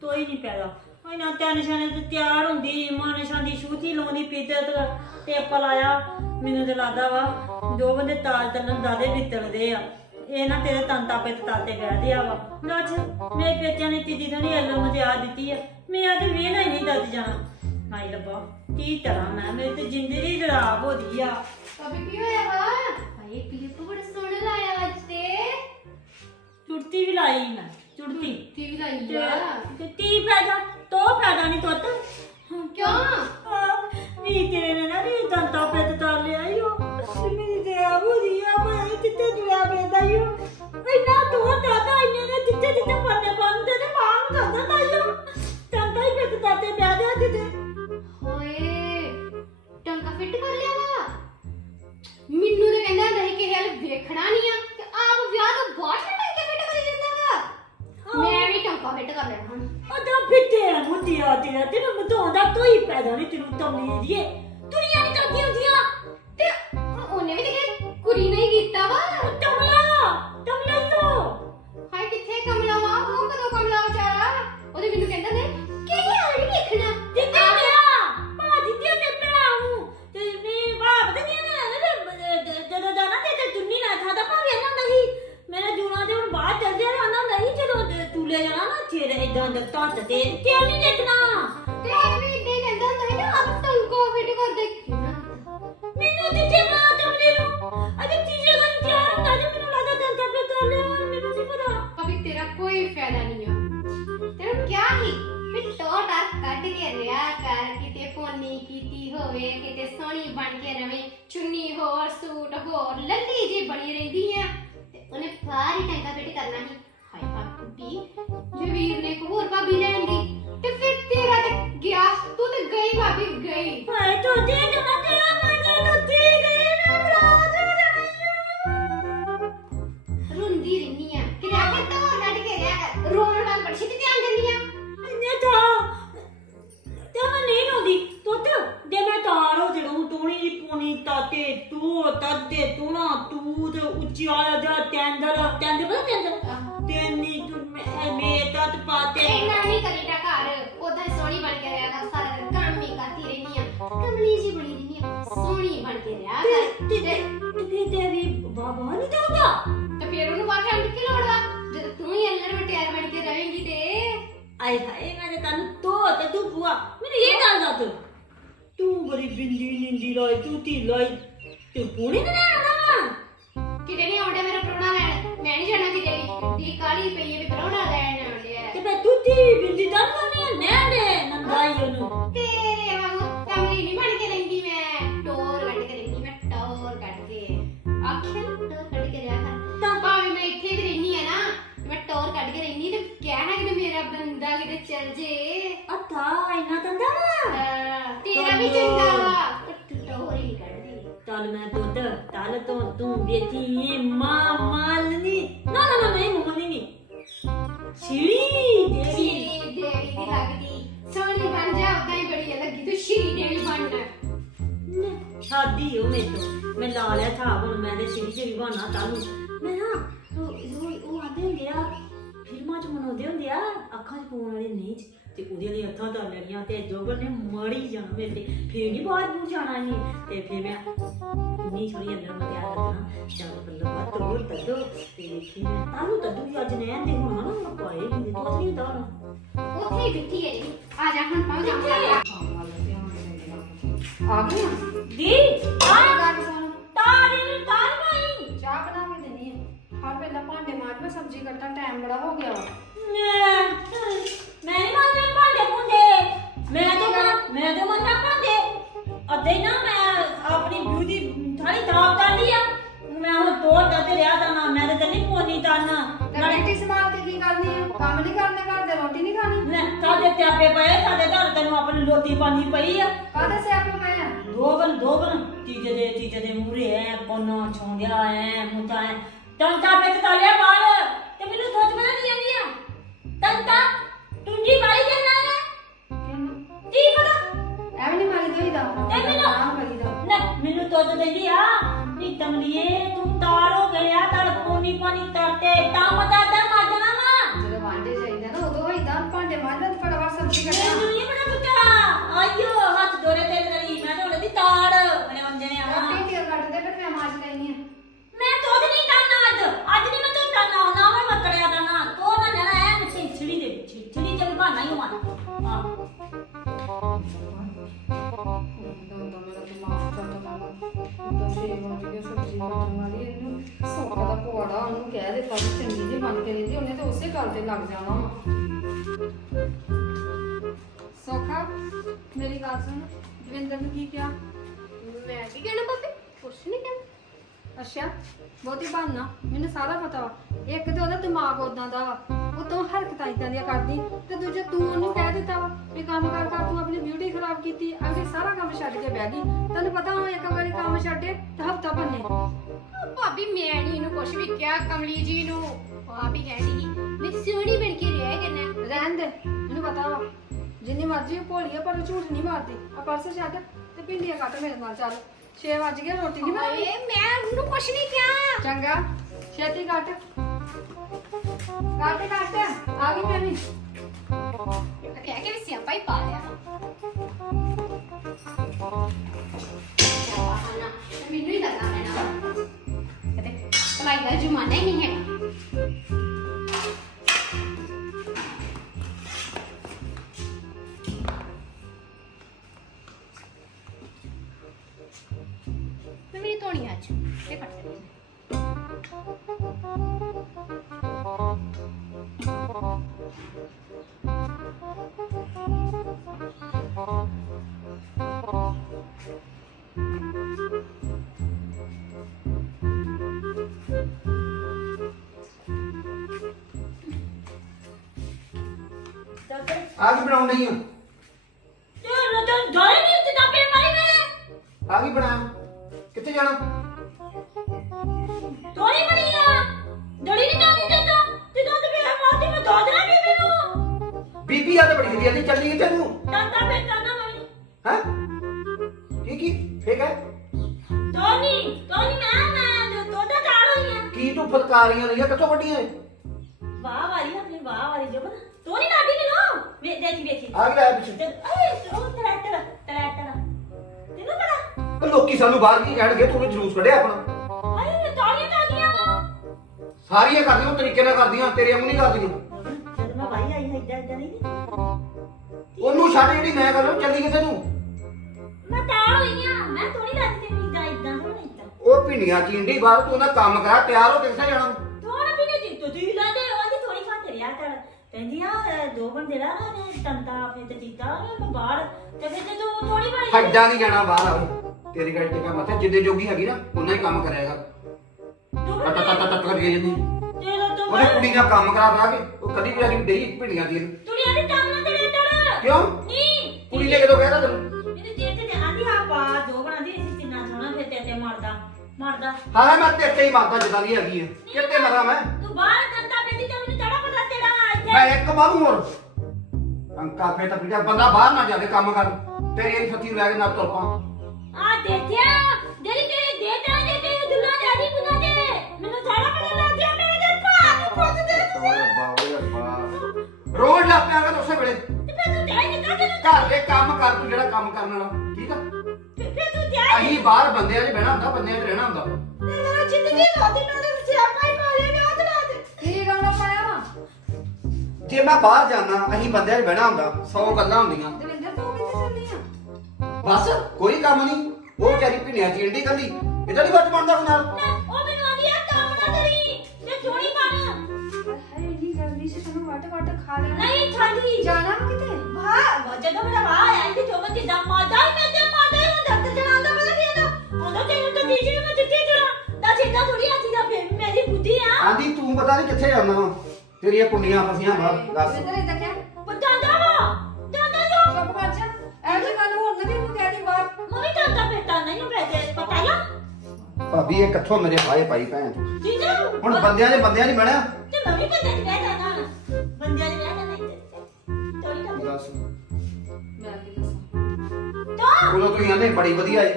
ਤੋਈ ਨਹੀਂ ਪੈਦਾ। ਇਹਨਾਂ ਟੈਨਸ਼ਨ ਤੇ ਤਿਆਰ ਹੁੰਦੀ ਮਾਨਸ਼ਾਂ ਦੀ ਸ਼ੂਤੀ ਲਾਉਣੀ ਪੀਤੇ ਤੇ ਟੇਪ ਲਾਇਆ। ਮੈਨੂੰ ਤੇ ਲੱਗਦਾ ਵਾ ਦੋ ਬੰਦੇ ਤਾਲ ਤੰਨ ਦਾਦੇ ਨਿਤਲਦੇ ਆ। ਇਹ ਨਾ ਤੇਰੇ ਤੰਤਾ ਪਿੱਤ ਤਾਤੇ ਬਹਿਦੇ ਆ ਵਾ। ਨੱਚ ਮੇਰੇ ਪੇਚਿਆਂ ਨੇ ਤੀਦੀ ਨਹੀਂ ਅਲਮ ਤੇ ਆ ਦਿੱਤੀ ਆ। ਮੈਂ ਅੱਜ ਵੇਹਣਾ ਹੀ ਨਹੀਂ ਦੱਸ ਜਾਣਾ। ਹਾਈ ਰੱਬਾ ਕੀ ਤਰ੍ਹਾਂ ਮੈਂ? ਮੇਰੀ ਤੇ ਜ਼ਿੰਦਗੀ ਖਰਾਬ ਹੋ ਗਈ ਆ। ਕਭੀ ਕੀ ਹੋਇਆ ਵਾ? ਹਾਏ ਕਲਿੱਪ ਬੜਾ ਸੋਹਣਾ ਲਾਇਆ ਅੱਜ ਤੇ। ਚੁੜਤੀ ਵੀ ਲਾਈ ਮੈਂ। ਚੁੜਤੀ ਟੀ ਵੀ ਲਾਈ ਤੇ ਆ। ਤੇ ਤੀ ਫਾਇਦਾ ਤੋ ਫਾਇਦਾ ਨਹੀਂ ਤੋਤ ਕਿਉਂ? ਨੀ ਤੇਰੇ ਨੇ ਨਾ ਨੀ ਦੰਤਾ ਪਿੱਤ ਤਾਰ ਲਿਆ ਈਓ ਮੇਰੀ ਤੇ ਆ ਬੁਰੀ ਆ ਮੈਂ ਕਿੱਥੇ ਜੁਆ ਪੈਦਾ ਈਓ ਇੰਨਾ ਦੋ ਦਾਦਾ ਇੰਨੇ ਨੇ ਜਿੱਤੇ ਜਿੱਤੇ ਪੰਨੇ ਬੰਦੇ ਤੇ ਮਾਂ ਕਰਦਾ ਤਾ ਈਓ ਦੰਤਾ ਹੀ ਪਿੱਤ ਤਾਤੇ ਬਹਿ ਗਿਆ ਕਿਤੇ ਹੋਏ ਟੰਗਾ ਫਿੱਟ ਕਰ ਲਿਆ ਵਾ। ਮੈਨੂੰ ਤੇ ਕਹਿੰਦਾ ਹੁੰਦਾ ਸੀ ਕਿ ਹਲ ਵੇਖਣਾ ਨਹੀਂ ਆ ਤੇ ਆਪ ਵਿਆਹ ਤੋਂ ਬਾਅਦ ਵੀ ਟੰਗੇ ਫਿੱਟ ਕਰੀ ਜਾਂਦਾ ਵਾ ਮੈਂ ਵੀ ਟੰਗਾ ਫਿੱਟ ਕਰ ਲੈਣਾ ਹੁਣ। ਅਦਾ ਫਿੱਟੇ ਮੁੱਤਿਆ ਤੇਰਾ ਤੈਨੂੰ ਮਤੋਂਦਾ ਕੋਈ ਪੈਦਾ ਨਹੀਂ ਤੈਨੂੰ ਤਮਲੀ ਦੀਏ ਦੁਨੀਆ ਨਹੀਂ ਕਰਦੀ ਹੁੰਦੀਆਂ ਹੋਵੇ, ਕਿਤੇ ਸੋਹਣੀ ਬਣ ਕੇ ਰਵੇ, ਚੁੰਨੀ ਹੋਰ, ਸੂਟ ਹੋਰ, ਲੱਲੀ ਜੀ ਬਣੀ ਰਹਿੰਦੀ ਆ। ਤੇ ਉਹਨੇ ਸਾਰੀ ਟੈਂਕਾ ਫਿੱਟ ਕਰਨਾ ਸੀ। ਹਾਏ ਪਾਪੀ ਜੇ ਵੀਰ ਨੇ ਇੱਕ ਹੋਰ ਭਾਬੀ ਲੈਣ ਦੀ। ਤੇ ਫਿਰ ਤੇ ਤੇ ਤੇ ਤੇ ਵੀ ਬਾਬਾ ਨਹੀਂ ਦਾਦਾ ਤੇ ਫਿਰ ਉਹਨੂੰ ਬਾਹਰ ਜਾਣ ਦੀ ਕੀ ਲੋੜ ਵਾ? ਜਦੋਂ ਤੂੰ ਹੀ ਅੰਲੜ ਮਟਿਆਰ ਬਣ ਕੇ ਰਹੇਂਗੀ ਤੇ। ਆਏ ਹਾਏ ਮੈਂ ਤੇ ਤੈਨੂੰ ਤੋ ਤੇ ਤੂੰ ਬੁਆ। ਮੈਨੂੰ ਇਹ ਗੱਲ ਦੱਸ ਤੂੰ ਬੜੀ ਬਿੰਦੀ ਨਿੰਦੀ ਲਾਈ ਤੂੰ ਤੀ ਲਾਈ ਤੇ ਪੂਣੀ ਨੇ ਆਣਾ ਵਾ? ਕਿਤੇ ਨਹੀਂ ਆਉਂਦਾ ਮੇਰਾ ਪ੍ਰਾਹੁਣਾ ਲੈਣ। ਮੈਂ ਨਹੀਂ ਜਾਣਾ ਕਿਤੇ ਵੀ। ਦੀ ਕਾਲੀ ਪਈ ਹੈ ਵੀ ਪ੍ਰਾਹੁਣਾ ਲੈਣ ਆਉਂਦੇ ਤੇ ਆ ਮੈਂ ਤੂੰ ਤੀ ਬਿੰਦੀ ਦਾ ਨਹੀਂ ਮੈਂ ਦੇ ਨੰਦਾਈ ਉਹਨੂੰ। ਤੇਰੇ ਇੰਨਾ ਤੰਦਾ ਵਾ ਤੇਰਾ ਵੀ ਚੰਗਾ ਵਾ ਪਰ ਤੂੰ ਕੱਢਦੀ ਤਲ ਮੈਂ ਦੁੱਧ, ਤਲ ਤੋਂ ਤੂੰ ਵੇਚੀ ਇਹ ਮਾਂ ਮਾਲਨੀ। ਨਾ ਨਾ ਨਾ ਨਹੀਂ ਮੰਮੀ ਨਹੀਂ ਸ਼ੀਰੀ ਦੇਵੀ। ਸ਼੍ਰੀ ਦੇਵੀ ਦੀ ਲੱਗਦੀ ਸੋਹਣੀ ਬਣ ਜਾ ਉਦਾਂ ਹੀ ਬੜੀ ਲੱਗੀ ਤੂੰ। ਸ਼੍ਰੀ ਦੇਵੀ ਬਣਨਾ ਸ਼ਾਦੀ ਹੋ ਮੇ ਤੋਂ ਮੈਂ ਲਾ ਲਿਆ ਥਾ ਹੁਣ ਮੈਂ ਤੇ ਸ਼ੀਰੀ ਜੀ ਬਣਾ ਤਾਨੂੰ। ਮੈਂ ਨਾ, ਉਹ, ਉਹ- ਉਹ ਹੁੰਦੇ ਆ, ਫਿਲਮਾਂ ਚ ਮਨਾਉਂਦੇ ਹੁੰਦੇ ਆ, ਅੱਖਾਂ 'ਚ ਪਾਉਣ ਵਾਲੇ ਨਹੀਂ ਤੇ ਉਹਦੇ ਲਈ ਅੱਖਾਂ ਤਾਂ ਲੈਣੀਆਂ ਤੇ ਜੋਬਨ ਨੇ ਮੜੀ ਜਾਣਾ ਮੇਰੇ ਤੇ ਫੇਰ ਨਹੀਂ ਬਾਹਰ ਦੂਰ ਜਾਣਾ ਨਹੀਂ ਤੇ ਫੇਰ ਮੈਂ ਇੰਨੀ ਸੋਹਣੀ ਅੰਦਰ ਮੈਂ ਤਿਆਰ ਕਰਨਾ ਚੱਲ ਬੱਲਾ ਬਾਤ ਤੋੜ ਤੱਦੋ ਤੇ ਵੇਖੀ ਮੈਂ ਤਾਨੂੰ ਤੱਦੂ ਵੀ ਅੱਜ ਨੈਣ ਦੇ ਹੁਣ ਨਾ ਮੈਂ ਪਾਏ ਹੁੰਦੇ ਤੂੰ ਨਹੀਂ ਹੁੰਦਾ ਹੁਣ। ਉੱਥੇ ਹੀ ਬਿੱਠੀ ਹੈ ਜੀ। ਆ ਜਾ ਹੁਣ ਪਹੁੰਚ ਜਾ ਆ ਗਈ ਦੀ ਆ ਤਾਰੀ ਤਾਰੀ ਭਾਈ ਚਾਹ ਬਣਾ ਕੇ ਦੇਣੀ ਹੈ ਹਾਂ ਪਹਿਲਾਂ ਭਾਂਡੇ ਮਾਰ ਮੈਂ ਸਬਜ਼ੀ ਕੱਟਾਂ ਟਾਈਮ ਬੜਾ ਹੋ ਗਿਆ ਵਾ। ਮੈਂ ਮੈਂ ਨਹੀਂ ਮੰਨਦੇ ਭਾਂਡੇ ਭੁੰਡੇ ਮੈਂ ਤਾਂ ਮੰਨ- ਮੈਂ ਤਾਂ ਮੰਨਦਾ ਭਾਂਡੇ ਅੱਧੇ ਨਾ ਮੈਂ ਆਪਣੀ ਬਿਊਟੀ ਥਾਲੀ ਦਾਬ ਤਾਲੀ ਆ। ਮੈਂ ਹੁਣ ਦੋ ਤੇ ਰਿਆ ਤਾਂ ਨਾ ਮੈਂ ਤਾਂ ਨਹੀਂ ਪੋਨੀ ਤਾਨ। ਤੇ ਰੋਟੀ ਸੰਭਾਲ ਕੇ ਕੀ ਕਰਨੀ ਹੈ ਕੰਮ ਨਹੀਂ ਕਰਨੇ ਘਰ ਦੇ ਰੋਟੀ ਨਹੀਂ ਖਾਣੀ? ਲੈ ਸਾਡੇ ਤਿਆਪੇ ਪਏ ਸਾਡੇ ਘਰ ਤੈਨੂੰ ਆਪਣੀ ਲੋਟੀ ਪਾਣੀ ਪਈ ਆ। ਕਾਹਦੇ ਸਿਆਪੇ ਮੈਂ ਦੋ ਬਨ ਦੋ ਬਨ ਤੀਜੇ ਦੇ ਤੀਜੇ ਦੇ ਮੂਰੇ ਐ ਕੋਨੋ ਛੋਂਦਿਆ ਐ ਮੁੱਤਾ ਐ। ਤੰਤਾ ਵਿੱਚ ਤਾਲਿਆ ਬਾਲ ਤੇ ਮੈਨੂੰ ਸੋਚ ਬਣਾ ਨਹੀਂ ਆਉਂਦੀ ਆ। ਤੰਤਾ ਟੁੰਡੀ ਦੁੱਧ ਦਿੰਦੀ ਆ। ਨੀ ਤਮਲੀਏ ਤੂੰ ਤਾਰ ਹੋ ਗਿਆ ਤੜ ਪੋਨੀ ਪਾਣੀ ਤਰਤੇ ਮਤਾ ਦਾ ਮਾਜਣਾ ਵਾ। ਜਦੋਂ ਵਾਂਡੇ ਚਾਹੀਦਾ ਨਾ ਉਦੋਂ ਹੋਈਦਾ ਭਾਂਡੇ ਮਾਂਜ ਲੈ ਤੇ ਫਟਾਫਟ ਸਬਜ਼ੀ ਕੱਟਣਾ ਮੈਨੂੰ ਨਹੀਂ ਪਤਾ ਪੁੱਤਰਾ। ਆਇਓ ਹੱਥ ਦੋਰੇ ਤਾਂ ਲੱਗ ਜਾਣਾ। ਸੌਖਾ? ਮੇਰੀ ਗੱਲ ਸੁਣ। ਦਵਿੰਦਰ ਨੂੰ ਕੀ ਕਿਹਾ? ਮੈਂ ਕੀ ਕਹਿਣਾ ਭਾਬੀ? ਕੁਛ ਨਹੀਂ ਕਹਿਣਾ ਅੱਛਾ ਬਹੁਤੀ ਬਹਾਨਾ। ਮੈਨੂੰ ਸਾਰਾ ਪਤਾ ਵਾ। ਇੱਕ ਤੇ ਉਹਦਾ ਦਿਮਾਗ ਉਦਾਂ ਦਾ ਵਾ। ਉਤੋਂ ਹਰਕਤਾਂ ਇਦਾਂ ਦੀਆਂ ਕਰਦੀ ਤੇ ਦੂਜਾ ਤੂੰ ਉਹਨੂੰ ਕਹਿ ਦਿੱਤਾ ਵਾ ਵੀ ਕੰਮ ਕਰ ਕਰ ਤੂੰ ਆਪਣੀ ਬਿਊਟੀ ਖਰਾਬ ਕੀਤੀ ਅੱਗੇ ਸਾਰਾ ਕੰਮ ਛੱਡ ਕੇ ਬਹਿ ਗਈ। ਤੈਨੂੰ ਪਤਾ ਉਹ ਇੱਕ ਵਾਰੀ ਕੰਮ ਛੱਡੇ ਤਾਂ ਹਫਤਾ ਬੰਨੇ ਭਾਬੀ ਮੈਂ ਨਹੀਂ ਇਹਨੂੰ ਕੁਛ ਵੀ ਕਿਹਾ ਕਮਲੀ ਜੀ ਨੂੰ। ਉਹ ਆਪ ਹੀ ਕਹਿਣੀ ਸੀ ਮੈਂ ਸੋਹਣੀ ਬਣ ਕੇ ਰਿਹਾ ਕਰਨਾ ਰਹਿਣ ਦੇ ਮੈਨੂੰ ਪਤਾ ਵਾ। ਜਿੰਨੀ ਮਰਜ਼ੀ ਉਹ ਭੋਲੀ ਆ ਪਰ ਉਹ ਝੂਠ ਨਹੀਂ ਮਾਰਦੀ। ਆ ਪਰਸ ਛੱਡ ਤੇ ਭਿੰਡੀਆਂ ਕੱਟ ਮੇਰੇ ਨਾਲ ਚੱਲ। 6 ਵਜ ਗਏ ਰੋਟੀ ਨਹੀਂ ਬਣਾਈ? ਓਏ ਮੈਂ ਉਹਨੂੰ ਕੁਛ ਨਹੀਂ ਕਿਹਾ। ਚੰਗਾ ਛੇਤੀ ਕੱਟ। ਕੱਟ ਕੱਟ। ਆ ਗਈ ਮੈਂ ਵੀ। ਕਹਿ ਕੇ ਵੀ ਸਿਆਪਾ ਹੀ ਪਾ ਲਿਆ। ਮੈਨੂੰ ਹੀ ਲੱਗਾ ਮੈਂ ਨਾ ਕਦੇ ਭਲਾਈ ਦਾ ਜ਼ਮਾਨਾ ਹੀ ਨਹੀਂ ਹੈ ਮੈਂ ਮੇਰੀ ਧੋਣੀ ਅੱਜ ਤੇ ਕੱਟ ਦੇ ਆ ਕੀ ਬਣਾਉਣ ਨਹੀਂ ਤੇ ਰਤਨ ਦੋਰੇ ਨਹੀਂ ਤੇ ਨਾ ਪੇ ਮਾਰੀ ਮੈਂ। ਆ ਕੀ ਬਣਾ? ਕਿੱਥੇ ਜਾਣਾ? ਤੋਰੀ ਬਣੀ ਆ। ਡੜੀ ਨਹੀਂ ਜਾਣੀ ਤੇ ਤਾਂ। ਤੇ ਦੁੱਧ ਪੀ ਮਾਤੀ ਮੈਂ ਦੁੱਧ ਨਾ ਪੀ ਮੈਨੂੰ ਬੀਬੀ ਆ ਤੇ ਬੜੀ ਵਧੀਆ ਨਹੀਂ ਚੱਲੀ ਕਿੱਥੇ ਤੂੰ? ਤੰਤਾ ਪੇ ਤਾਨਾ ਮੈਂ ਹੈ? ਕੀ ਕੀ? ਫੇਕ ਹੈ ਤੋਨੀ ਤੋਨੀ ਮੈਂ ਮੈਂ ਦੁੱਧ ਦਾ ਕਾੜ ਹੋਈ ਆ। ਕੀ ਤੂੰ ਫਤਕਾਰੀਆਂ ਲਈਆਂ? ਕਿੱਥੋਂ ਕੱਢੀਆਂ ਇਹ? ਵਾਹ ਵਾਲੀ ਆਪਣੀ ਵਾਹ ਵਾਲੀ ਜੋ ਬਣਾ ਤੋਨੀ ਲਾਡੀ ਵੇ ਵੇਖੀ। ਆ ਕੀ ਪਿੱਛੇ। ਤੇ ਉਹ ਟਰੈਕਟਰ ਟਰੈਕਟਰ ਤੈਨੂੰ ਪਤਾ? ਉਹ ਲੋਕੀ ਸਾਨੂੰ ਬਾਹਰ ਕੀ ਕਹਿਣਗੇ? ਤੂੰ ਜਲੂਸ ਕੱਢਿਆ ਆਪਣਾ। ਅਰੇ ਤਾਲੀਆਂ ਤਾਂ ਦੀਆਂ ਸਾਰੀਆਂ ਕਰਦੀਆਂ ਉਹ ਤਰੀਕੇ ਨਾਲ ਕਰਦੀਆਂ ਤੇਰੇ ਵਾਂਗੂ ਨਹੀਂ ਕਰਦੀਆਂ। ਜਦ ਮੈਂ ਬਾਈ ਆਈ ਇੱਦਾਂ ਇੱਦਾਂ ਨਹੀਂ। ਉਹਨੂੰ ਛੱਡ ਜਿਹੜੀ ਮੈਂ ਕਰ ਰਿਹਾ ਚੱਲੀ ਕਿੱਥੇ ਤੂੰ? ਮੈਂ ਹੋਈ ਆ ਮੈਂ ਤੋਨੀ ਲਾਦੀ ਤੇ ਇੱਦਾਂ ਇੱਦਾਂ ਇੱਦਾਂ ਉਹ ਭਿੰਡੀਆਂ ਚੀਂਡੀ ਬਾਹਰ ਤੂੰ ਉਹਦਾ ਕੰਮ ਕਰਾ ਤਿਆਰ ਹੋ ਕਿੱਥੇ ਜਾਣਾ? ਥੋੜਾ ਵੀ ਨਹੀਂ ਤੂੰ ਦੇ ਉਹਦੀ ਥੋੜੀ ਖਾਤੇ ਰਿਆ ਕਰ ਕਹਿੰਦੀ ਆ ਅਹ, ਦੋ ਬੰਦੇ ਲਾ ਨੇ ਤੰਤਾ ਆਪਣੇ ਤੇ ਜੀਤਾ ਮੈਂ ਬਾਹਰ ਤੇ ਫਿਰ ਜੇ ਤੂੰ ਥੋੜੀ ਬਣੀ ਹੱਡਾਂ ਨਹੀਂ ਜਾਣਾ ਬਾਹਰ ਆਵੇ ਤੇਰੀ ਗੱਲ ਤੇ ਕੰਮ ਮੱਥੇ ਜਿੱਦੇ ਜੋਗੀ ਹੈਗੀ ਨਾ ਉਹਨਾਂ ਹੀ ਕੰਮ ਕਰਿਆਗਾ ਤੂੰ ਟੱਟ ਟੱਟ ਟੱਟ ਟੱਟ ਕਰੀ ਜਾਂਦੀ। ਤੇ ਲੋ ਤੂੰ ਉਹਨੇ ਕੁੜੀ ਨਾਲ ਕੰਮ ਕਰਾ ਕਰਾ ਕੇ ਉਹ ਕਦੀ ਵੀ ਅਜੀ ਡਈ ਭਿੰਡੀਆਂ ਦੀ ਨੂੰ। ਤੂੰ ਨਹੀਂ ਕੰਮ ਨਾ ਤੇਰੇ ਤੜ ਕਿਉਂ? ਨਹੀਂ। ਕੁੜੀ ਨੇ ਕਦੋਂ ਕਹਿਦਾ ਤੈਨੂੰ? ਮੈਨੂੰ ਜੇ ਤੇ ਆਂਦੀ ਆ ਪਾ ਦੋ ਬਣਾਦੀ ਸੀ ਕਿੰਨਾ ਸੋਹਣਾ ਫਿਰ ਤੇ ਤੇ ਮਾਰਦਾ ਮਾਰਦਾ। ਹਾਂ ਮੈਂ ਤੇਰੇ ਤੇ ਹੀ ਮਾਰਦਾ ਜਿੱਦਾਂ ਦੀ ਹੈਗੀ ਆ। ਕਿੱਥੇ ਮਰਾਂ ਮੈਂ? ਤੂੰ ਬਾਹਰ ਤੰਤਾ ਪੈਂਦੀ ਤੇ ਮੈਂ ਇੱਕ ਮਾਰੂ ਹੋਰ। ਅੰਕਾ ਫੇ ਤਾਂ ਬੰਦਾ ਬਾਹਰ ਨਾ ਜਾਵੇ ਕੰਮ ਕਰ ਤੇਰੀ ਇਹ ਫੱਤੀ ਲੈ ਕੇ ਨਾ ਤੁਰ ਪਾ ਆ ਦੇਖਿਆ? ਜਿਹੜੀ ਤੇਰੇ ਦੇ ਤਾ ਦੇ ਤੇ ਦੁੱਲਾ ਦਾਦੀ ਬੁਲਾ ਦੇ। ਮੈਨੂੰ ਸਾਰਾ ਪਤਾ ਲੱਗ ਗਿਆ ਮੇਰੇ ਦੇ ਭਾਗ ਪੁੱਤ ਦੇ ਰੱਬਾ ਰੋਜ਼ ਲੱਗ ਪਿਆ ਕਰ ਉਸੇ ਵੇਲੇ। ਤੇ ਫਿਰ ਤੂੰ ਜਾਈ ਨਿਕਲ ਤੈਨੂੰ ਘਰ ਦੇ ਕੰਮ ਕਰ ਤੂੰ ਜਿਹੜਾ ਕੰਮ ਕਰਨ ਵਾਲਾ ਠੀਕ ਆ? ਫਿਰ ਫਿਰ ਤੂੰ ਜਾਈ। ਅਸੀਂ ਬਾਹਰ ਬੰਦਿਆਂ 'ਚ ਬਹਿਣਾ ਹੁੰਦਾ ਬੰਦਿਆਂ 'ਚ ਰਹਿਣਾ ਹੁੰਦਾ। ਮੇਰਾ ਜ਼ਿੰਦਗੀ ਲੋਦੀ ਨਾਲ ਸਿਆਪਾ ਜੇ ਮੈਂ ਬਾਹਰ ਜਾਣਾ ਅਸੀਂ ਬੰਦਿਆਂ 'ਚ ਬਹਿਣਾ ਹੁੰਦਾ 100 ਗੱਲਾਂ ਹੁੰਦੀਆਂ। ਦਵਿੰਦਰ ਤੂੰ ਕਿੱਥੇ ਚੱਲੀ ਆ? ਬਸ ਕੋਈ ਕੰਮ ਨਹੀਂ। ਉਹ ਵਿਚਾਰੀ ਭਿੰਡੀਆਂ ਚੀਂਡੀ ਕੱਲੀ ਇਹਦਾ ਨਹੀਂ ਫਰਜ਼ ਬਣਦਾ ਕੋਈ ਨਾਲ। ਉਹ ਮੈਨੂੰ ਆਂਦੀ ਆ ਕੰਮ ਨਾ ਕਰੀ। ਤੇ ਥੋੜੀ ਬਣ। ਹਾਏ ਇੰਨੀ ਜਲਦੀ ਸੇ ਤੈਨੂੰ ਵੱਟ ਵੱਟ ਖਾ ਲੈਣਾ। ਨਹੀਂ ਛਾਂਦੀ ਜਾਣਾ ਵਾ ਕਿਤੇ? ਵਾਹ ਜਦੋਂ ਮੇਰਾ ਵਾਹ ਆਇਆ ਸੀ ਜੋ ਮੈਂ ਜਿੱਦਾਂ ਮਾਦਾ ਹੀ ਮੈਂ ਤੇ ਮਾਦਾ ਹੀ ਹੁੰਦਾ ਤੇ ਜਣਾ ਦਾ ਪਤਾ ਨਹੀਂ ਇਹਦਾ ਉਹਦਾ ਤੈਨੂੰ ਤਾਂ ਤੀਜੀ ਨੂੰ ਮੈਂ ਦਿੱਤੀ ਜਣਾ ਤਾਂ ਸਿੱਧਾ ਥੋੜੀ ਆਤੀ ਦਾ ਫਿਰ ਮੇਰੀ ਬੁੱਧੀ ਆ। ਆਂਦੀ ਤੂੰ ਪਤਾ ਨਹੀਂ ਕਿੱਥੇ ਜਾਣਾ। ਵਾ ਤੇਰੀਆਂ ਪੁੰਡੀਆਂ ਫਸੀਆਂ ਬਾਹਰ ਦੱਸ। ਦਵਿੰਦਰ ਇਦਾਂ ਕਹਿ ਪਤਾ ਦਾ ਵਾ ਦਾਦਾ ਜੋ ਚੁੱਪ ਕਰ ਜਾ। ਐ ਜੀ ਗੱਲ ਹੋਰ ਨਾ ਵੀ ਉਹਨੂੰ ਕਹਿ ਦੀ ਬਾਹਰ ਮੰਮੀ ਦਾਦਾ ਬੇਟਾ ਨਹੀਂ ਨੂੰ ਬੈਠੇ ਪਤਾ ਲਾ ਭਾਬੀ ਇਹ ਕਿੱਥੋਂ ਮੇਰੇ ਹਾਏ ਪਾਈ ਭੈਣ ਜੀਜਾ ਹੁਣ ਬੰਦਿਆਂ 'ਚ ਬੰਦਿਆਂ 'ਚ ਬਹਿਣਾ ਤੇ ਮੈਂ ਵੀ ਬੰਦੇ ਦੀ ਬੈਠਾ ਨਾ ਬੰਦਿਆਂ ਦੀ ਬੈਠਾ ਨਹੀਂ ਤੋੜੀ ਦਾ ਦੱਸ ਮੈਂ ਕੀ ਦੱਸਾਂ? ਤਾਂ। ਉਦੋਂ ਤੁਸੀਂ ਆਂਦੇ ਬੜੀ ਵਧੀਆ ਏ।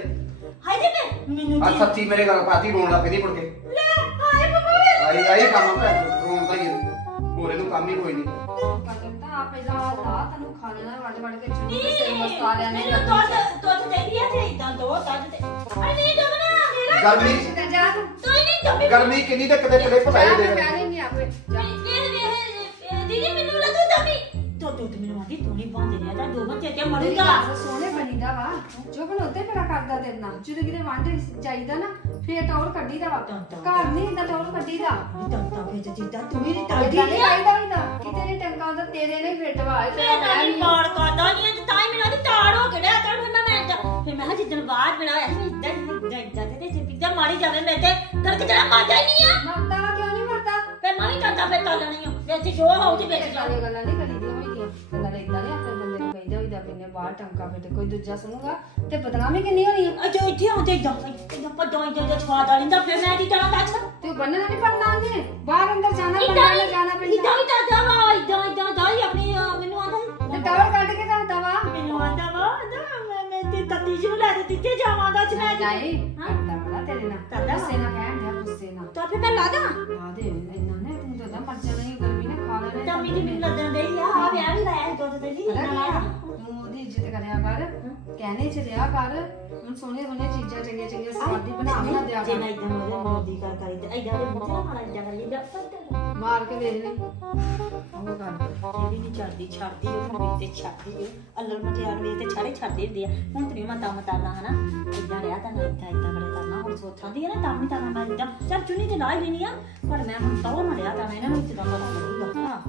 ਹਾਏ ਜੀ ਮੈਂ। ਮੈਨੂੰ ਆ ਜੀ ਸੱਚੀ ਮੇਰੇ ਗੱਲ ਪਾਤੀ ਰੋਣ ਲੱਗ ਪਈ ਮੁੜ ਕੇ। ਲੈ ਹਾਏ ਬੱਬਾ ਵੇ ਆਈ ਆਈ ਕੰਮ ਭੈਣ ਕੰਮ ਹੀ ਕੋਈ ਨਹੀਂ ਕਾਜਲ ਤਾਂ ਆਪ ਲਾ ਤੈਨੂੰ ਖਾ ਲੈਣਾ ਵੜ ਵੜ ਕੇ ਚੁੰਨੀ ਤੇ ਸਿਰ ਮਸਤਾ ਲਿਆ ਨੇ ਮੈਨੂੰ ਦੁੱਧ ਦੁੱਧ ਚਾਹੀਦੀ ਆ ਤੇ ਇਦਾਂ ਦੋ ਦੁੱਧ ਤੇ ਅਰੇ ਨਹੀਂ ਦਮਨਾ ਮੇਰਾ ਗਰਮੀ ਤੇ ਜਾ ਤੂੰ। ਤੂੰ ਹੀ ਨਹੀਂ ਦਮੀ ਗਰਮੀ ਕਿੰਨੀ ਤੇ ਕਦੇ ਕਦੇ ਜਾ ਭਲਾਈ ਮੈਂ ਦੇ ਕਹਿ ਲੈਂਦੀ ਆਪੇ ਜਾ। ਤੋ ਤੋ ਮੈਨੂੰ ਆਦੀ ਤੂੰ ਨਹੀਂ ਬੰਦ ਰਿਹਾ ਤਾਂ ਦੋ ਬੰਦੇ ਤੇ ਮੇਰੀ ਮਰੂਗਾ ਸੋਹਣੇ ਬਣੀਦਾ ਵਾ। ਜੋ ਬਣਾਉਂਦੇ ਮੇਰਾ ਕਰਦਾ ਤੇਰੇ ਨਾਲ। ਜਦੋਂ ਕਿਤੇ ਵਾਂਡੇ ਜਾਈਦਾ ਨਾ ਫੇਰ ਟੌਰ ਕੱਢੀਦਾ ਵਾ। ਘਰ ਨਹੀਂ ਇੰਦਾ ਟੌਰ ਕੱਢੀਦਾ। ਨਹੀਂ ਤਾਂ ਤਾਂ ਫੇਰ ਜਿੱਦਾਂ ਤੂੰ ਮੇਰੀ ਤਾਦੀ ਨਹੀਂ ਚਾਹੀਦਾ ਹੁੰਦਾ ਕਿਤੇ ਨਹੀਂ ਟੰਗਾ ਹੁੰਦਾ ਤੇਰੇ ਨੇ ਫਿੱਟ ਵਾ ਇਹ ਤੇਰਾ ਮੈਂ ਨਹੀਂ ਪਾੜ ਕਰਦਾ ਨਹੀਂ ਤੇ ਤਾਂ ਹੀ ਮੈਨੂੰ ਆਦੀ ਤਾੜ ਹੋ ਗਿਆ ਤਾਂ ਫਿਰ ਮੈਂ ਮੈਂ ਤਾਂ- ਫਿਰ ਮੈਂ ਹਾਂ ਜਿੱਦਣ ਬਾਹਰ ਬਣਾਇਆ ਸੀ ਇਦਾਂ ਇਦਾਂ ਇਦਾਂ ਤੇ ਜੇ ਪਿੱਛਾ ਮਾਰੀ ਜਾਵੇ ਮੈਂ ਤੇ ਗਲਕ ਜਰਾ ਮਾਰਦਾ ਹੀ ਨਹੀਂ ਆ। ਮਰਦਾ ਵਾ, ਕਿਉਂ ਨਹੀਂ ਮਰਦਾ? ਫਿਰ ਮੈਂ ਵੀ ਤਾਂ ਫਿਰ ਤਾਂ ਲੈਣੀ ਆ। ਵਿੱਚ ਜੋ ਹੋਊ ਤੇ ਵਿੱਚ ਜਾ ਗੱਲਾਂ ਨਹੀਂ ਕਰੀਦੀਆਂ। ਬਾਹਰ ਟੰਕਾ ਫਿੱਟ ਕੋਈ ਦੂਜਾ ਸੁਣੂਗਾ ਤੇ ਬਦਨਾਮੀ ਕਿੰਨੀ ਹੋਣੀ ਆ ਅਜੋ ਇੱਥੇ ਆਉਂਦੇ ਇਦਾਂ ਇਦਾਂ ਪੱਡੋਂ ਇਦਾਂ ਇਦਾਂ ਛਵਾਦ ਆ ਲੈਂਦਾ ਫਿਰ ਮੈਂ ਦੀ ਤਰ੍ਹਾਂ ਦੱਸ ਤੇ ਉਹ ਬੰਨਣਾ ਨਹੀਂ ਪੜਨਾ ਆਂਦੇ ਬਾਹਰ ਅੰਦਰ ਜਾਣਾ ਇਦਾਂ ਬੰਨਣਾ ਹੀ ਜਾਣਾ ਪੈਂਦਾ ਇਦਾਂ ਹੀ ਤਾਂ ਵਾ ਇਦਾਂ ਇਦਾਂ ਦਾ ਹੀ ਆਪਣੀ ਅਹ, ਮੈਨੂੰ ਆਂਦਾ ਤੇ ਟੌਰ ਕੱਢ ਕੇ ਦੱਸਦਾ ਵਾ ਮੈਨੂੰ ਆਂਦਾ ਵਾ ਆਂਦਾ ਮੈਂ ਮੈਂ ਤੇ ਤਤੀ ਜੀ ਨੂੰ ਲੈ ਤੇ ਦਿੱਤੇ ਜਾਵਾਂ ਦਾ ਚ ਮੈਂ ਨਹੀਂ ਹਾਂ। ਕਰਦਾ ਬੜਾ ਤੇਰੇ ਨਾਲ ਕਰਦਾ ਵਾ। ਗੁੱਸੇ ਨਾਲ ਕਹਿਣ ਡਿਆ ਗੁੱਸੇ ਨਾਲ ਤਾਂ ਫਿਰ ਮੈਂ ਲਾਦਾ ਆ ਦੇ ਇੰਨਾ ਨੇ ਤੂੰ ਤਾਂ ਮਰ ਜਾਣਾ ਹੀ ਗਰਮੀ ਨੇ ਖਾ ਲੈਣਾ ਤਾਂ ਮੈਨੂੰ ਵੀ ਲੱਗਣ ਡਈ ਆ ਆ ਵਿਆਹ ਕਹਿਣੇ ਚ ਰਿਹਾ ਕਰ ਹੁਣ ਸੋਹਣੀਆਂ ਸੋਹਣੀਆਂ ਚੀਜ਼ਾਂ ਚੰਗੀਆਂ ਚੰਗੀਆਂ ਸਵਾਦੀ ਬਣਾ ਬਣਾ ਦਿਆ ਜੇ ਕਰ ਮੈਂ ਇਦਾਂ ਮੋਦੇ ਮੋਦੀ ਕਰ ਕਰੀ ਤੇ ਇਦਾਂ ਦੇ ਮੂੰਹ ਨਾਲ ਮਾਰਾ ਇਦਾਂ ਕਰੀ ਇਦਾਂ ਮਾਰ ਕੇ ਵੇਖ ਲੈ ਉਹ ਕਰ ਜਿਹੜੀ ਨਹੀਂ ਚੜਦੀ ਛੱਡਦੀ ਉਹ ਹੁਣ ਤੇ ਛੱਡਦੀ ਉਹ ਅੱਲੜ ਮਟਿਆਰ ਵੇ ਤੇ ਛਾੜੇ ਛੱਡਦੇ ਹੁੰਦੇ ਆ। ਹੁਣ ਤੇ ਮਤਾ ਮਤਾਨਾ ਹਨਾ ਇਦਾਂ ਰਿਆ ਤਾਂ ਨਾ ਇਦਾਂ ਇਦਾਂ ਕਰੇ ਕਰਨਾ ਹੁਣ ਸੋਚਾਂਦੀ ਹੈ ਨਾ ਤਾਂ ਵੀ ਤਾਂ ਮੈਂ ਇਦਾਂ ਚੱਲ ਚੁੰਨੀ ਤੇ ਲਾ ਹੀ ਲੈਣੀ ਆ। ਪਰ ਮੈਂ ਹੁਣ ਤਵਾ ਮੜਿਆ ਤਾਂ ਮੈਂ ਇਹਨਾਂ ਨੂੰ ਇਦਾਂ ਪਤਾ ਲੱਗੂਗਾ। ਹਾਂ।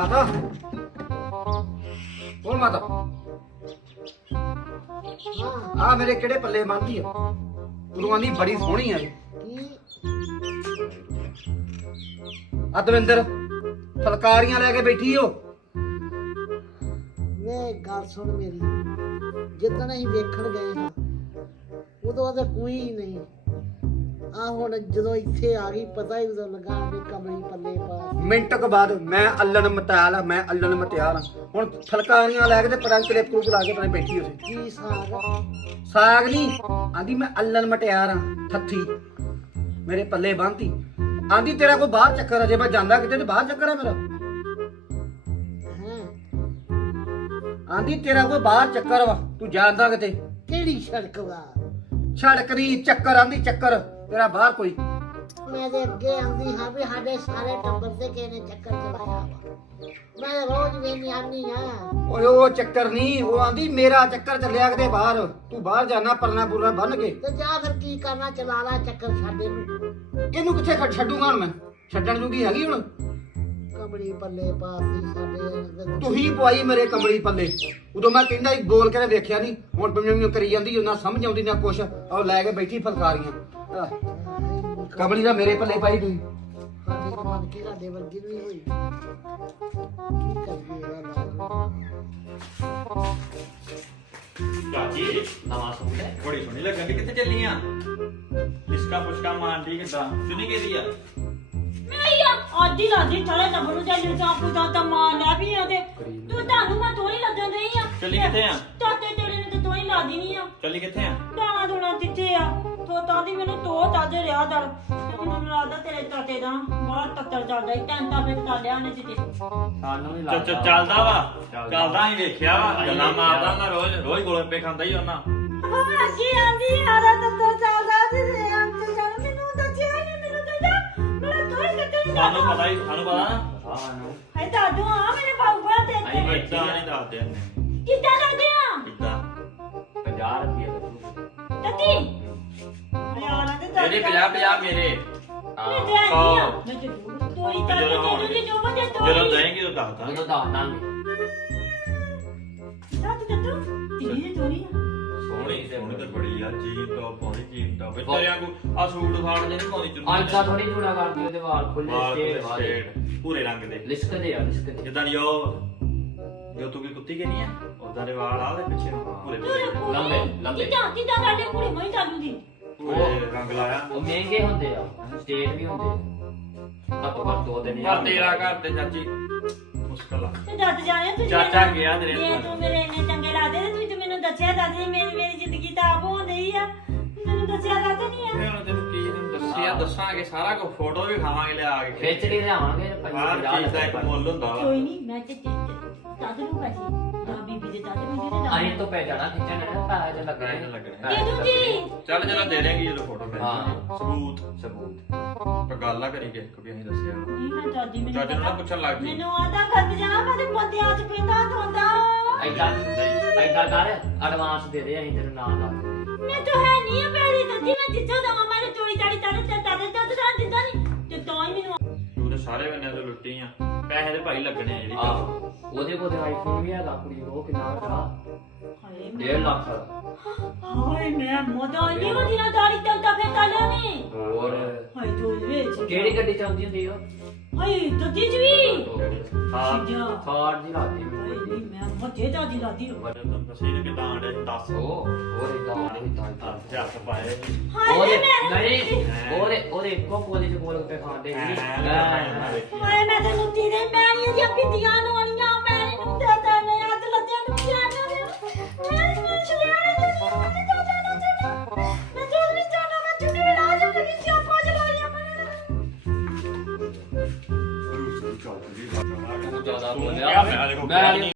ਮਾਤਾ। ਬੋਲ ਮਾਤਾ। ਆ ਮੇਰੇ ਕਿਹੜੇ ਪੱਲੇ ਬੰਨਦੀ ਆ? ਉਦੋਂ ਆਂਦੀ ਬੜੀ ਸੋਹਣੀ ਆ ਆ ਦਵਿੰਦਰ, ਫਲਕਾਰੀਆਂ ਲੈ ਕੇ ਬੈਠੀ ਹੋ ਵੇ, ਗੱਲ ਸੁਣ ਮੇਰੀ। ਜਿੱਦਣ ਅਸੀਂ ਵੇਖਣ ਗਏ ਹਾਂ, ਉਦੋਂ ਤਾਂ ਕੋਈ ਨਹੀਂ ਆ ਹੁਣ ਜਦੋਂ ਇੱਥੇ ਆ ਗਈ ਪਤਾ ਹੀ ਉਦੋਂ ਲੱਗਾ ਵੀ ਕਮਲੀ ਪੱਲੇ ਪਾ ਮਿੰਟ ਕੁ ਬਾਅਦ ਮੈਂ ਅੱਲਣ ਮਟਾਲ ਆ ਮੈਂ ਅੱਲਣ ਮਟਿਆਰ ਆ। ਹੁਣ ਫਲਕਾਰੀਆਂ ਲੈ ਕੇ ਤੇ ਪਰਾਂ ਕਲਿੱਪ ਕਲੂਪ ਲਾ ਕੇ ਪਰਾਂ ਬੈਠੀ ਉਸੇ ਕੀ ਸਾਗ ਸਾਗ ਨਹੀਂ ਆਂਦੀ ਮੈਂ ਅੱਲਣ ਮਟਿਆਰ ਆ ਥੱਥੀ। ਮੇਰੇ ਪੱਲੇ ਬੰਨਤੀ। ਆਂਦੀ ਤੇਰਾ ਕੋਈ ਬਾਹਰ ਚੱਕਰ ਆ ਜੇ ਮੈਂ ਜਾਂਦਾ ਕਿਤੇ ਤੇ ਬਾਹਰ ਚੱਕਰ ਆ ਮੇਰਾ। ਹੈ? ਆਂਦੀ ਤੇਰਾ ਕੋਈ ਬਾਹਰ ਚੱਕਰ ਵਾ ਤੂੰ ਜਾਂਦਾ ਕਿਤੇ। ਕਿਹੜੀ ਸੜਕ ਵਾ? ਸੜਕ ਦੀ ਚੱਕਰ ਆਂਦੀ ਚੱਕਰ। ਤੇਰਾ ਬਾਹਰ ਕੋਈ। ਮੈਂ ਤੇ ਅੱਗੇ ਆਂਦੀ ਹਾਂ ਵੀ ਸਾਡੇ ਸਾਰੇ ਟੱਬਰ ਤੇ ਕਿਸੇ ਨੇ ਚੱਕਰ ਚਲਾਇਆ ਵਾ। ਮੈਂ ਰੋਜ਼ ਵੇਖਦੀ ਆਨੀ ਆ ਓਏ ਉਹ ਚੱਕਰ ਨਹੀਂ ਉਹ ਆਂਦੀ ਮੇਰਾ ਚੱਕਰ ਚੱਲਿਆ ਕਿਤੇ ਬਾਹਰ। ਤੂੰ ਬਾਹਰ ਜਾਣਾ ਪਰਨਾ ਪੁਰਨਾ ਬੰਨ ਕੇ। ਤੇ ਜਾ ਫਿਰ ਕੀ ਕਰਨਾ ਚਲਾ ਲਾ ਚੱਕਰ ਸਾਡੇ ਨੂੰ ਇਹਨੂੰ ਕਿੱਥੇ ਖੜ ਛੱਡੂਗਾ ਹੁਣ ਮੈਂ? ਛੱਡਣ ਜੋਗੀ ਹੈਗੀ ਹੁਣ? ਕਮਲੀ ਪੱਲੇ ਪਾਤੀ ਸਾਡੇ ਤੂੰ ਹੀ ਪਵਾਈ ਮੇਰੇ ਕਮਲੀ ਪੱਲੇ। ਉਦੋਂ ਮੈਂ ਕਹਿੰਦਾ ਸੀ ਬੋਲ ਕੇ ਤੇ ਵੇਖਿਆ ਨਹੀਂ। ਹੁਣ ਬਿਮਿਓ ਕਰੀ ਜਾਂਦੀ ਉਹਨਾਂ ਸਮਝ ਆਉਂਦੀ ਨਾ ਕੁਛ। ਉਹ ਲੈ ਕੇ ਬੈਠੀ ਫਲਕਾਰੀਆਂ। ਕਮਲੀ ਦਾ ਮੇਰੇ ਪੱਲੇ ਪਾਈ ਤੂੰ। ਸਾਡੇ ਨੂੰ ਮੰਨ ਕੇ ਸਾਡੇ ਵਰਗੀ ਨਹੀਂ ਹੋਈ। ਕੀ ਕਰੀਏ ਇਹਦਾ ਨਾਲ? ਚਾਚੀ ਨਵਾਂ ਹੈ। ਬੜੀ ਸੋਹਣੀ ਲੱਗਣ ਦੀ ਕਿੱਥੇ ਚੱਲੀ ਆ? ਲਿਸਕਾ ਪੁਸ਼ਕਾ ਮਾਰਦੀ ਕਿੱਦਾਂ? ਸੁਣੀ ਕਿਹਦੀ ਆ? ਨਹੀਂ ਆ ਆਦੀ ਲਾਦੀ ਥੜੇ ਤਾਂ ਬੜੂ ਜਾ ਜੇ ਤਾਂ ਆਪੂ ਦਾ ਤਾਂ ਮਾਰ ਲੈ ਵੀ ਆ ਤੇ। ਤੂੰ ਤੁਹਾਨੂੰ ਮੈਂ ਤੋੜੀ ਲੱਗਣ ਰਹੀ ਆ। ਚੱਲੀ ਕਿੱਥੇ ਆ? ਤਾਤੇ ਤੇਰੇ ਨੇ ਤੇ ਤੋੜੀ ਲਾ ਦੇਣੀ ਆ। ਚੱਲੀ ਕਿੱਥੇ ਆ? ਦਾਣਾ ਦੋਣਾ ਕਿੱਥੇ ਆ? ਤੋ ਤਾਂ ਦੀ ਮੈਨੂੰ ਤੋ ਤੱਜ ਰਿਆ ਦਲ ਤੇ ਮੈਨੂੰ ਲੱਗਦਾ ਤੇਰੇ ਤਾਤੇ ਦਾ ਬਹੁਤ ਤੱਤਰ ਚੱਲਦਾ ਹੀ ਟੈਂਟਾ ਵਿੱਚ ਤਾਲਿਆ ਨੇ ਜਿੱਤੇ ਸਾਨੂੰ ਵੀ ਚ- ਚ- ਲੱਗਦਾ। ਚੱਲਦਾ ਵਾ। ਚੱਲਦਾ। ਚੱਲਦਾ ਹੀ ਵੇਖਿਆ ਵਾ। ਗੱਲਾਂ ਮਾਰਦਾ। ਨਾ ਰੋਜ਼ ਰੋਜ਼ ਗੋਲਪੇ ਖਾਂਦਾ ਹੀ ਉਹਨਾਂ ਅੱਗੇ ਆਂਦੀ ਆਦਾ ਤੱਤਰ ਚੱਲਦਾ ਤੇ ਅੰਤ ਚੱਲ। ਮੈਨੂੰ ਦੱਸਿਆ ਨਹੀਂ ਮੈਨੂੰ ਕਹਿੰਦਾ ਮੇਰਾ ਤੋੜੀ ਕੱਟਣੀ ਸਾਨੂੰ ਪਤਾ ਹੀ ਸਾਨੂੰ ਪਤਾ ਨਾ? ਸਾਨੂੰ। ਹੈ ਦਾਦੂ ਆ ਮੇਰੇ ਤੇ ਅਸੀਂ ਨਹੀਂ ਦੱਸਦੇ ਕਿੱਦਾਂ ਲੱਗਦੇ ਆ? ਇਦਾਂ। 50 ਰੁਪਏ। ਦਾ ਤਤੀ? ਹਰਿਆਣਾ ਦੇ ਤਾਂ ਇਹਦੇ 50 50 ਮੇਰੇ ਮੈਂ ਤੇ ਆਈ ਆ। ਮੈਂ ਜ਼ਰੂਰ ਤੋੜੀ ਤਾਂ ਜਦੋਂ ਤੇ ਹੋਣਗੇ। ਜੋ ਬੰਦੇ ਜਦੋਂ ਤੋੜੀ ਦੇਂਗੇ ਉਹ ਦੱਸਦਾ ਮੈਨੂੰ ਦੱਸ ਦਾਂਗੇ। ਸੱਤ ਤੱਤੂ ਤੇਰੀ ਦੀ ਤੋੜੀ ਆ। ਸੋਹਣੀ ਸੋਹਣੀ ਤਾਂ ਬੜੀ ਆ ਜੀਨ ਟੌਪ ਪਾਉਂਦੀ ਜੀਨ ਟੌਪ ਤੇਰਿਆਂ ਕੋ ਆ ਸੂਟ ਸਾੜ ਜੇ ਨਹੀਂ ਪਾਉਂਦੀ ਚੁੰਨੀ ਅੱਜ ਦਾ ਥੋੜੀ ਜੁੜਾ ਕਰਦੀ ਉਹਦੇ ਵਾਲ ਖੁੱਲੇ ਵਾਲ ਸਟੇਟ ਵਾਲੇ ਸਟੇਟ ਪੂਰੇ ਰੰਗ ਦੇ। ਲਿਸਕਦੇ ਆ ਲਿਸਕਦੇ। ਜਿੱਦਾਂ ਦੀ ਉਹ ਜੋ ਤੂੰ ਵੀ ਕੁੱਤੀ ਕਹਿੰਦੀ ਆ ਉਦਾਂ ਦੇ ਵਾਲ ਆ ਉਹਦੇ ਪਿੱਛੇ ਨੂੰ ਪੂਰੇ ਪੂਰੇ ਲੰਬੇ ਲੰਬੇ। ਕਿੱਦਾਂ ਕਿੱਦਾਂ ਸਾਡੇ ਕੁੜੀ ਮੈਂ ਚਾਲੂ ਦੀ ਪੂਰੇ ਰੰਗ ਲਾਇਆ। ਉਹ ਮਹਿੰਗੇ ਹੁੰਦੇ ਆ ਸਟੇਟ ਵੀ ਹੁੰਦੇ ਆ। ਘੱਟੋ ਘੱਟ ਦੋ ਤਿੰਨ ਪਰ ਤੇਰਾ ਘਰ ਤੇ ਚਾਚੀ ਮੁਸ਼ਕਲ ਆ। ਤੇ ਦੱਸ ਜਾਣੇ ਤੂੰ ਚਾਚਾ ਗਿਆ ਤੇਰੇ ਜੇ ਨਾਲ। ਤੂੰ ਮੇਰੇ ਇੰਨੇ ਚੰਗੇ ਲੱਗਦੇ ਤੇ ਤੂੰ ਤੇ ਮੈਨੂੰ ਦੱਸਿਆ ਦੱਸ ਨਹੀਂ ਮੇਰੀ ਮੇਰੀ ਜ਼ਿੰਦਗੀ ਤਾਂ ਆਪ ਹੋਣ ਡਈ ਆ। ਮੈਨੂੰ ਦੱਸਿਆ ਦੱਸ ਨਹੀਂ ਆ। ਮੈਂ ਹੁਣ ਤੈਨੂੰ ਕੀ ਤੈਨੂੰ ਦੱਸਿਆ ਸਾਰਾ ਦੱਸਾਂਗੇ ਸਾਰਾ ਕੁਝ ਫੋਟੋ ਵੀ ਖਾਵਾਂਗੇ ਲਿਆ ਕੇ ਖਿੱਚ ਕੇ ਲਿਆਵਾਂਗੇ ਹਰ ਪੰਜਾਹ ਚੀਜ਼ ਦਾ ਇੱਕ ਮੁੱਲ ਹੁੰਦਾ ਵਾ। ਕੋਈ ਨਹੀਂ ਮੈਂ ਤੇ ਤਦ ਨੂੰ ਪੈਸੇ। ਨਾ ਬੀਬੀ ਦੇ ਨੂੰ ਜਿਹਦੇ ਨਾਲ ਅਸੀਂ ਤੋਂ ਪੈ ਜਾਣਾ ਖਿੱਚਣ ਨੇ ਪੈਸੇ ਤੇ ਲੱਗਣੇ ਪੈਸੇ ਲੱਗਣੇ। ਪੈਸੇ ਦੇ ਦੂੰ ਜੀ। ਚੱਲ ਚਲਾ ਦੇ ਦੇਂਗੇ ਜਦੋਂ ਫੋਟੋ ਮਿਲ ਹਾਂ। ਜਾਏ ਸਬੂਤ ਸਬੂਤ ਪਰ ਗੱਲ ਆ ਕਰੀ ਕਿ ਵੀ ਅਸੀਂ ਦੱਸਿਆ ਮੈਂ ਚਾਚੀ ਮੈਨੂੰ ਚਾਚੇ ਨੂੰ ਨਾ ਪਤਾ- ਪੁੱਛਣ ਲੱਗ ਜੀ ਮੈਨੂੰ ਆਦਾ ਕਰ ਜਾ ਮੈਂ ਤੇ ਬੰਦਿਆਂ ਚ ਪੈਂਦਾ ਧੋਂਦਾ ਐਦਾਂ ਐਦਾਂ ਕਰ ਐਡਵਾਂਸ ਦੇ ਦੇ ਅਸੀਂ ਤੈਨੂੰ ਨਾਲ ਲਾ ਦਿੰਦੇ। ਮੈਂ ਤਾਂ ਹੈ ਨਹੀਂ ਆ ਪੈਰੀ ਦਿੱਤੀ ਮੈਂ ਜਿੱਥੋਂ ਦਵਾਂ ਮੈਂ ਚੋਰੀ ਚਾੜੀ ਤੜੇ ਤੇ ਤੜੇ ਤੇ ਤਾਂ ਦਿੱਤਾ ਨਹੀਂ ਹੀ ਸਾਰੇ ਬੰਨਿਆਂ ਤੋਂ ਲੁੱਟੀ ਆ। ਪੈਸੇ ਤੇ ਭਾਈ ਲੱਗਣੇ ਆ ਜਿਹੜੀ ਗੱਲ। ਆਹ ਉਹਦੇ ਕੋਲ ਤੇ ਆਈਫੋਨ ਵੀ ਹੈਗਾ ਕੁੜੀ ਕੋਲ ਕਿੰਨਾ ਦਾ ਹਾਏ 1.5 ਲੱਖ ਦਾ। ਹਾਏ ਮੈਂ ਮੋਦਾ ਨਹੀਂ ਉਹਦੀ ਨਾ ਦਾੜੀ ਤੇ ਦਫੇ ਤਾਲਿਆ ਨੇ ਹੋਰ। ਹਾਏ ਜੋ ਵੇਚ। ਕਿਹੜੀ ਗੱਡੀ ਚੱਲਦੀ ਹੁੰਦੀ ਉਹ ਹਾਏ ਦੱਦੀ ਜੀ ਵੀ। ਹਾਂ ਜਾ ਥਾਰ ਦੀ ਲਾਤੀ ਹਾਏ ਨਹੀਂ ਮੈਂ ਮੱਥੇ ਦਾ ਦੀ ਲਾਦੀ ਵਜਨ ਮਸ਼ੀਨ ਕਿਦਾਂ ਆਂਡੇ ਦੱਸ। ਉਹ ਹੋਰ ਇਦਾਂ ਆਣੇ ਇਦਾਂ ਇਦਾਂ ਹੱਥ ਹੱਥ ਪਾਏ ਹਾਏ ਉਹਦੇ ਮੈਂ ਨਹੀਂ ਉਹਦੇ ਉਹਦੇ ਇੱਕੋ ਕੋਲੇ ਚ ਗੋਲ ਗੱਪੇ ਖਾਂਦੇ ਸੀ। ਹਾਏ ਮੈਂ ਤੇ ਲੁੱਟੀ ਦੇ ਮੈਣੀਆਂ ਦੀਆਂ ਪਿੱਤੀਆਂ ਨੋਣੀਆਂ ਤੂੰ